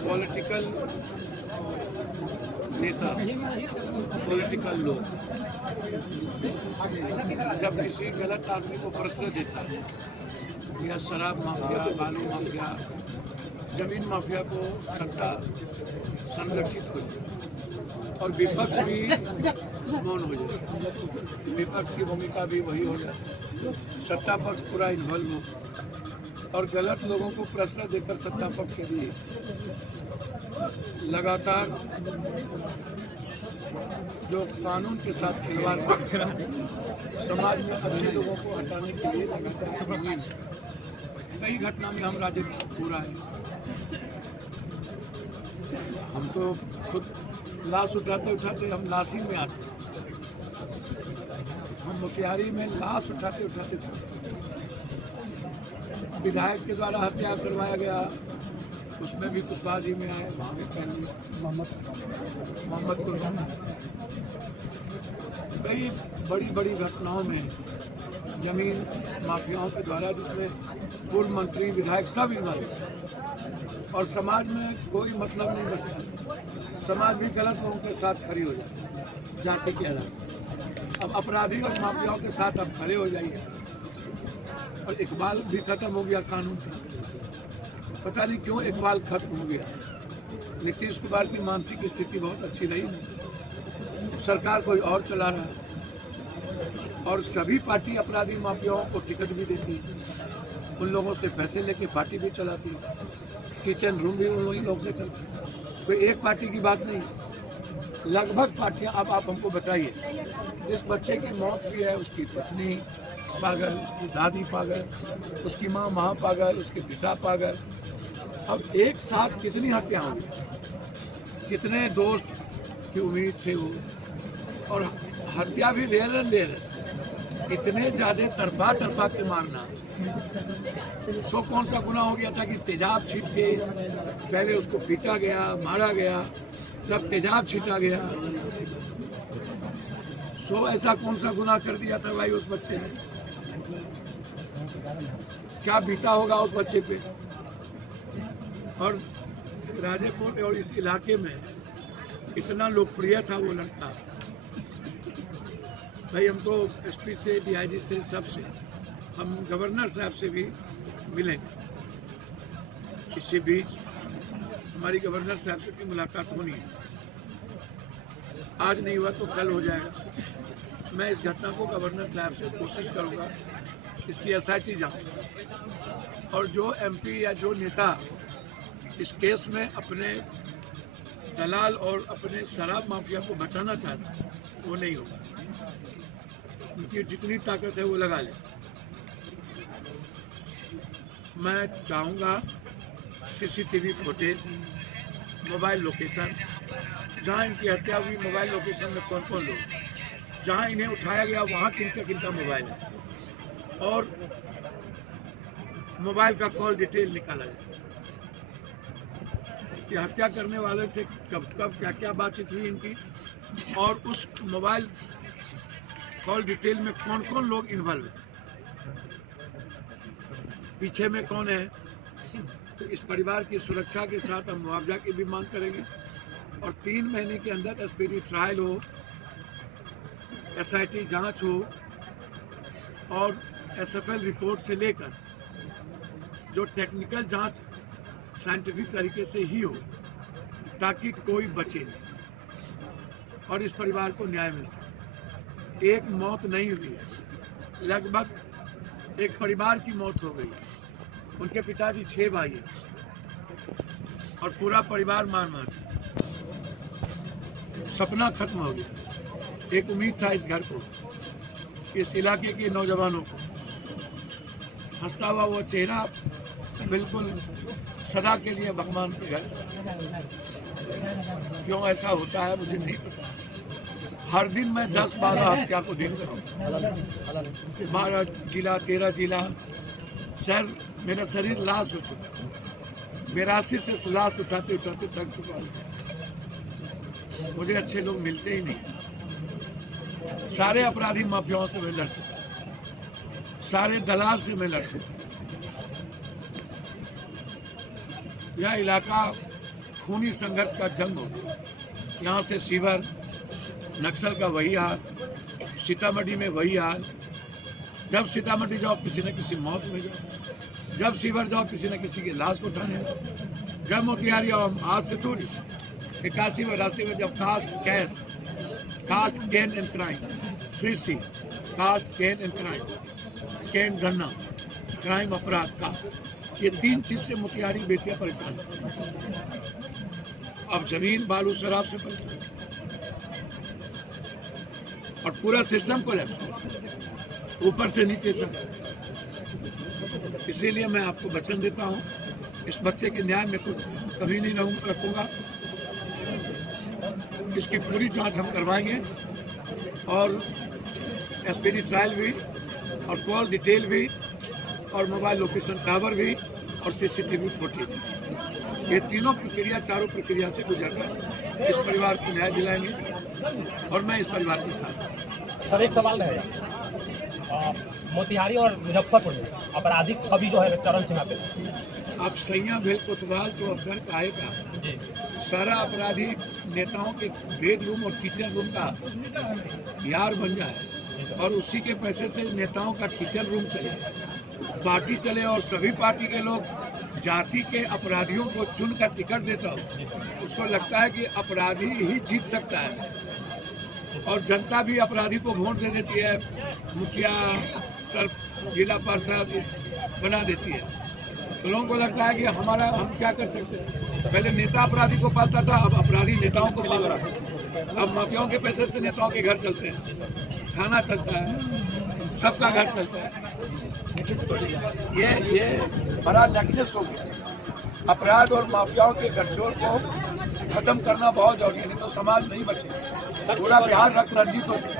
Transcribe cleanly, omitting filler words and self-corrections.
Political नेता, political लोग जब किसी गलत आदमी को प्रश्रय देता है या शराब माफिया, बालू माफिया, जमीन माफिया को सत्ता संरक्षित हो जाए और विपक्ष भी मौन हो जाए, विपक्ष की भूमिका भी वही हो जाए, सत्ता पक्ष पूरा इन्वॉल्व हो और गलत लोगों को प्रश्रय देकर सत्ता पक्ष से भी लगातार जो कानून के साथ खिलवाड़ करते हैं, समाज में अच्छे लोगों को हटाने के लिए लगातार कई घटना में हम राज्य पूरा है। हम तो खुद लाश उठाते उठाते हम लाश ही में आते हैं, हम मोतिहारी में लाश उठाते उठाते थे। विधायक के द्वारा हत्या करवाया गया, उसमें भी कुशवाहा में आए, वहाँ भी पहले मोहम्मद को कई बड़ी बड़ी घटनाओं में जमीन माफियाओं के द्वारा, जिसमें पूर्व मंत्री विधायक सब इन्वॉल्व और समाज में कोई मतलब नहीं बचता, समाज भी गलत लोगों के साथ खड़ी हो जाए जाति के अलावा। अब अपराधी और माफियाओं के साथ अब खड़े हो जाइए और इकबाल भी खत्म हो गया कानून का, पता नहीं क्यों इकबाल खत्म हो गया। नीतीश कुमार की मानसिक स्थिति बहुत अच्छी रही नहीं, सरकार कोई और चला रहा है और सभी पार्टी अपराधी माफियाओं को टिकट भी देती, उन लोगों से पैसे लेके पार्टी भी चलाती, किचन रूम भी उन लोग से चलता है, कोई एक पार्टी की बात नहीं, लगभग पार्टियां। अब आप हमको बताइए, जिस बच्चे की मौत हुई है उसकी पत्नी पागल, उसकी दादी पागल, उसकी माँ महापागल, उसके पिता पागल। अब एक साथ कितनी हत्या होंगी, कितने दोस्त की उम्मीद थे वो, और हत्या भी रेयर एंड रेयर, इतने ज़्यादा तरफा तरफा के मारना। सो कौन सा गुनाह हो गया था कि तेजाब छीट के पहले उसको पीटा गया, मारा गया, तब तेजाब छीटा गया। सो ऐसा कौन सा गुनाह कर दिया था भाई उस बच्चे ने, क्या बीता होगा उस बच्चे पे। और राजेपुर और इस इलाके में इतना लोकप्रिय था वो लड़का भाई। हम तो एसपी से, डीआईजी से, सबसे, हम गवर्नर साहब से भी मिलेंगे, इसी बीच हमारी गवर्नर साहब से भी मुलाकात होनी है, आज नहीं हुआ तो कल हो जाएगा। मैं इस घटना को गवर्नर साहब से कोशिश करूंगा इसकी एसआईटी जांच, और जो एमपी या जो नेता इस केस में अपने दलाल और अपने शराब माफिया को बचाना चाहता है वो नहीं होगा, उनकी जितनी ताकत है वो लगा ले। मैं चाहूँगा सीसीटीवी फुटेज, मोबाइल लोकेशन, जहाँ इनकी हत्या हुई मोबाइल लोकेशन में कौन कौन लोग, जहाँ इन्हें उठाया गया वहाँ किनका मोबाइल है, और मोबाइल का कॉल डिटेल निकाला जाए कि हत्या करने वाले से कब कब क्या क्या बातचीत हुई इनकी, और उस मोबाइल कॉल डिटेल में कौन कौन लोग इन्वॉल्व है, पीछे में कौन है। तो इस परिवार की सुरक्षा के साथ हम मुआवजा की भी मांग करेंगे, और 3 महीने के अंदर स्पीडी ट्रायल हो, एसआईटी जांच हो, और एसएफएल रिपोर्ट से लेकर जो टेक्निकल जांच साइंटिफिक तरीके से ही हो, ताकि कोई बचे नहीं और इस परिवार को न्याय मिल सके। एक मौत नहीं हुई है, लगभग एक परिवार की मौत हो गई। उनके पिताजी 6 भाई हैं और पूरा परिवार मार मार, सपना खत्म हो गया। एक उम्मीद था इस घर को, इस इलाके के नौजवानों को, हंसता हुआ वो चेहरा बिल्कुल सदा के लिए भगवान के घर चला। क्यों ऐसा होता है मुझे नहीं पता। हर दिन मैं 10-12 हत्या को देखता हूँ, 12 जिला, 13 जिला। सर मेरा शरीर लाश हो चुका, 82 से लाश उठाते उठाते थक चुका हूँ। मुझे अच्छे लोग मिलते ही नहीं। सारे अपराधी माफियाओं से मैं लड़ चुका, सारे दलाल से मैं लड़ चुका। यह इलाका खूनी संघर्ष का जंग हो। यहाँ से शिवर नक्सल का वही हाल, सीतामढ़ी में वही हाल। जब सीतामढ़ी जाओ किसी न किसी मौत में जाओ, जब शिवर जाओ किसी न किसी की लाश को उठाने जाओ, जब मोतिहारी आओ आज से थोड़ी 81 में 82 में जब caste cane and crime 3C, caste cane and crime, cane गन्ना, क्राइम अपराध कास्ट, ये 3 चीज से मोतिहारी बेटियां परेशान हैं। अब जमीन बालू शराब से परेशान और पूरा सिस्टम कोलैप्स ऊपर से नीचे से। इसीलिए मैं आपको वचन देता हूं, इस बच्चे के न्याय में कुछ कभी नहीं रखूंगा। इसकी पूरी जांच हम करवाएंगे और एसपीडी ट्रायल भी और कॉल डिटेल भी और मोबाइल लोकेशन टावर भी और सीसीटीवी फुटेज, ये तीनों प्रक्रिया, चारों प्रक्रिया से गुजरकर इस परिवार को न्याय दिलाएंगे और मैं इस परिवार के साथ हूं। सर एक सवाल रहेगा, मोतिहारी और मुजफ्फरपुर में आपराधिक छवि जो है चरम सीमा पे, अब सैया भेल कोतवाल तो अब घर का आएगा। सारा अपराधी नेताओं के बेडरूम और किचन रूम का यार बन जाए और उसी के पैसे से नेताओं का किचन रूम चले, पार्टी चले और सभी पार्टी के लोग जाति के अपराधियों को चुनकर टिकट देता हो। उसको लगता है कि अपराधी ही जीत सकता है और जनता भी अपराधी को वोट दे देती है, मुखिया जिला पार्षद बना देती है। तो लोगों को लगता है कि हम क्या कर सकते हैं। पहले नेता अपराधी को पालता था, अब अपराधी नेताओं को पाल रहा है। अब माफियाओं के पैसे से नेताओं के घर चलते हैं, खाना चलता है, सबका घर चलता है। ये बड़ा नेक्सस हो गया। अपराध और माफियाओं के गठजोड़ को खत्म करना बहुत जरूरी है, नहीं तो समाज नहीं बचेगा। पूरा बिहार रक्त रंजित हो चुका है।